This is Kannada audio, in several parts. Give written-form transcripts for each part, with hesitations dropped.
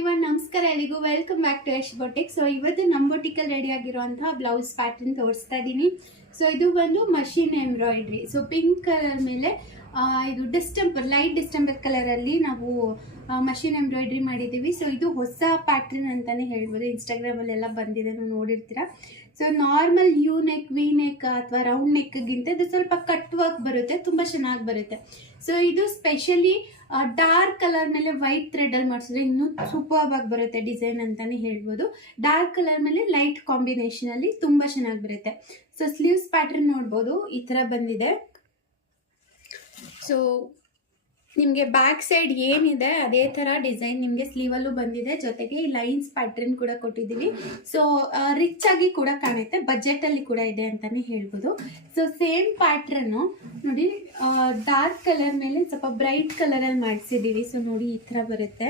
ಎವ್ರಿವನ್, ನಮಸ್ಕಾರ ಎಲ್ಲಿಗೂ. Welcome back to Yash boutique. So ಇವತ್ತು ನಮ್ಮ ಬೊಟಿಕಲ್ಲಿ ರೆಡಿ ಆಗಿರುವಂತಹ ಬ್ಲೌಸ್ ಪ್ಯಾಟರ್ನ್ ತೋರಿಸ್ತಾ ಇದ್ದೀನಿ. ಸೊ ಇದು ಬಂದು machine embroidery. So pink colour ಮೇಲೆ ಇದು ಲೈಟ್ ಡಿಸ್ಟೆಂಬರ್ ಕಲರಲ್ಲಿ ನಾವು ಮಷೀನ್ ಎಂಬ್ರಾಯ್ಡ್ರಿ ಮಾಡಿದ್ದೀವಿ. ಸೊ ಇದು ಹೊಸ ಪ್ಯಾಟರ್ನ್ ಅಂತಲೇ ಹೇಳ್ಬೋದು. ಇನ್ಸ್ಟಾಗ್ರಾಮಲ್ಲೆಲ್ಲ ಬಂದಿದೆ, ನೀವು ನೋಡಿರ್ತೀರ. So normal U neck, V neck ಅಥವಾ ರೌಂಡ್ ನೆಕ್ಗಿಂತ ಇದು ಸ್ವಲ್ಪ ಕಟ್ ವರ್ಕ್ ಬರುತ್ತೆ, ತುಂಬ ಚೆನ್ನಾಗಿ ಬರುತ್ತೆ. ಸೊ ಇದು ಸ್ಪೆಷಲಿ ಡಾರ್ಕ್ ಕಲರ್ ಮೇಲೆ ವೈಟ್ ಥ್ರೆಡಲ್ಲಿ ಮಾಡಿಸಿದ್ರೆ ಇನ್ನೂ ಸೂಪರ್ ಆಗಿ ಬರುತ್ತೆ ಡಿಸೈನ್ ಅಂತಲೇ ಹೇಳ್ಬೋದು. ಡಾರ್ಕ್ ಕಲರ್ ಮೇಲೆ ಲೈಟ್ ಕಾಂಬಿನೇಷನಲ್ಲಿ ತುಂಬ ಚೆನ್ನಾಗಿ ಬರುತ್ತೆ. ಸೊ ಸ್ಲೀವ್ಸ್ ಪ್ಯಾಟರ್ನ್ ನೋಡ್ಬೋದು, ಈ ಥರ ಬಂದಿದೆ. ಸೊ ನಿಮಗೆ ಬ್ಯಾಕ್ ಸೈಡ್ ಏನಿದೆ ಅದೇ ಥರ ಡಿಸೈನ್ ನಿಮಗೆ ಸ್ಲೀವಲ್ಲೂ ಬಂದಿದೆ. ಜೊತೆಗೆ ಈ ಲೈನ್ಸ್ ಪ್ಯಾಟರ್ನ್ ಕೂಡ ಕೊಟ್ಟಿದ್ದೀವಿ. ಸೊ ರಿಚ್ ಆಗಿ ಕೂಡ ಕಾಣುತ್ತೆ, ಬಜೆಟಲ್ಲಿ ಕೂಡ ಇದೆ ಅಂತಲೇ ಹೇಳ್ಬೋದು. ಸೊ ಸೇಮ್ ಪ್ಯಾಟ್ರನ್ನು ನೋಡಿ, ಡಾರ್ಕ್ ಕಲರ್ ಮೇಲೆ ಸ್ವಲ್ಪ ಬ್ರೈಟ್ ಕಲರಲ್ಲಿ ಮಾಡಿಸಿದ್ದೀವಿ. ಸೊ ನೋಡಿ ಈ ಥರ ಬರುತ್ತೆ.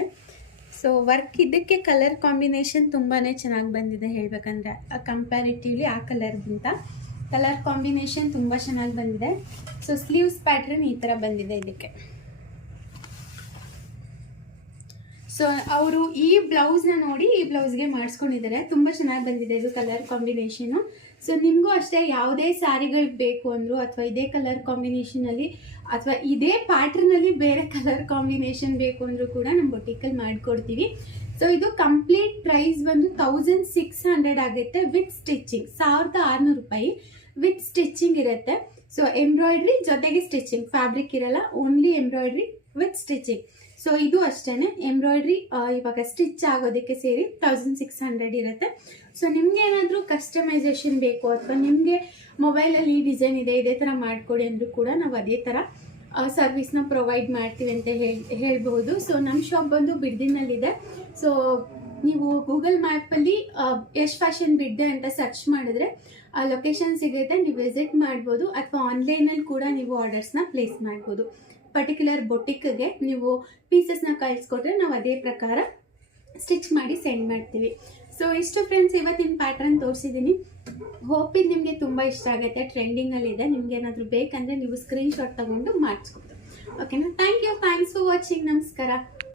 ಸೊ ವರ್ಕ್ ಇದಕ್ಕೆ ಕಲರ್ ಕಾಂಬಿನೇಷನ್ ತುಂಬಾ ಚೆನ್ನಾಗಿ ಬಂದಿದೆ ಹೇಳಬೇಕಂದ್ರೆ, ಕಂಪ್ಯಾರಿಟಿವ್ಲಿ ಆ ಕಲರ್ಗಿಂತ ಕಲರ್ ಕಾಂಬಿನೇಷನ್ ತುಂಬ ಚೆನ್ನಾಗಿ ಬಂದಿದೆ. ಸೊ ಸ್ಲೀವ್ಸ್ ಪ್ಯಾಟ್ರನ್ ಈ ಥರ ಬಂದಿದೆ ಇದಕ್ಕೆ. ಸೊ ಅವರು ಈ ಬ್ಲೌಸ್ನ ನೋಡಿ ಈ ಬ್ಲೌಸ್ಗೆ ಮಾಡಿಸ್ಕೊಂಡಿದ್ದಾರೆ, ತುಂಬ ಚೆನ್ನಾಗಿ ಬಂದಿದೆ ಇದು ಕಲರ್ ಕಾಂಬಿನೇಷನು. ಸೊ ನಿಮಗೂ ಅಷ್ಟೇ ಯಾವುದೇ ಸ್ಯಾರಿಗಳಿಗೆ ಬೇಕು ಅಂದರು ಅಥವಾ ಇದೇ ಕಲರ್ ಕಾಂಬಿನೇಷನಲ್ಲಿ ಅಥವಾ ಇದೇ ಪ್ಯಾಟ್ರನಲ್ಲಿ ಬೇರೆ ಕಲರ್ ಕಾಂಬಿನೇಷನ್ ಬೇಕು ಅಂದರೂ ಕೂಡ ನಮ್ಮ ಬೊಟಿಕಲ್ಲಿ ಮಾಡಿಕೊಡ್ತೀವಿ. ಸೊ ಇದು ಕಂಪ್ಲೀಟ್ ಪ್ರೈಸ್ ಬಂದು 1600 ಆಗುತ್ತೆ ವಿತ್ ಸ್ಟಿಚಿಂಗ್. 1600 ರೂಪಾಯಿ ವಿತ್ ಸ್ಟಿಚಿಂಗ್ ಇರುತ್ತೆ. ಸೊ ಎಂಬ್ರಾಯ್ಡ್ರಿ ಜೊತೆಗೆ ಸ್ಟಿಚಿಂಗ್, ಫ್ಯಾಬ್ರಿಕ್ ಇರಲ್ಲ, only embroidery with stitching. So ಇದು ಅಷ್ಟೇ, ಎಂಬ್ರಾಯ್ಡ್ರಿ ಇವಾಗ ಸ್ಟಿಚ್ ಆಗೋದಕ್ಕೆ ಸೇರಿ 1600 ಇರುತ್ತೆ. ಸೊ ನಿಮ್ಗೆ ಏನಾದರೂ ಕಸ್ಟಮೈಸೇಷನ್ ಬೇಕು ಅಥವಾ ನಿಮಗೆ ಮೊಬೈಲಲ್ಲಿ ಈ ಡಿಸೈನ್ ಇದೆ ಇದೇ ಥರ ಮಾಡಿಕೊಡಿ ಅಂದರೂ ಕೂಡ ನಾವು ಅದೇ ಥರ ಸರ್ವಿಸ್ನ ಪ್ರೊವೈಡ್ ಮಾಡ್ತೀವಿ ಅಂತ ಹೇಳ್ಬೋದು. ಸೊ ನಮ್ಮ ಶಾಪ್ ಬಂದು ಬಿಡ್ದಿನಲ್ಲಿದೆ. ಸೊ ನೀವು ಗೂಗಲ್ ಮ್ಯಾಪಲ್ಲಿ ಯಶ್ ಫ್ಯಾಷನ್ ಬಿಡ್ದೆ ಅಂತ ಸರ್ಚ್ ಮಾಡಿದ್ರೆ ಆ ಲೊಕೇಶನ್ ಸಿಗುತ್ತೆ, ನೀವು ವಿಸಿಟ್ ಮಾಡ್ಬೋದು. ಅಥವಾ ಆನ್ಲೈನಲ್ಲಿ ಕೂಡ ನೀವು ಆರ್ಡರ್ಸ್ನ ಪ್ಲೇಸ್ ಮಾಡ್ಬೋದು. ಪರ್ಟಿಕ್ಯುಲರ್ ಬೊಟಿಕ್ಗೆ ನೀವು ಪೀಸಸ್ನ ಕಳಿಸ್ಕೊಟ್ರೆ ನಾವು ಅದೇ ಪ್ರಕಾರ ಸ್ಟಿಚ್ ಮಾಡಿ ಸೆಂಡ್ ಮಾಡ್ತೀವಿ. ಸೊ ಇಷ್ಟು ಫ್ರೆಂಡ್ಸ್, ಇವತ್ತಿನ ಪ್ಯಾಟ್ರನ್ ತೋರಿಸಿದ್ದೀನಿ. ಹೋಪ್ ಇದು ನಿಮಗೆ ತುಂಬ ಇಷ್ಟ ಆಗುತ್ತೆ, ಟ್ರೆಂಡಿಂಗಲ್ಲಿದೆ. ನಿಮ್ಗೆ ಏನಾದರೂ ಬೇಕಂದರೆ ನೀವು ಸ್ಕ್ರೀನ್ಶಾಟ್ ತೊಗೊಂಡು ಮಾಡಿಸ್ಕೊಬೋದು. ಓಕೆನಾ? Thanks for watching. ನಮಸ್ಕಾರ.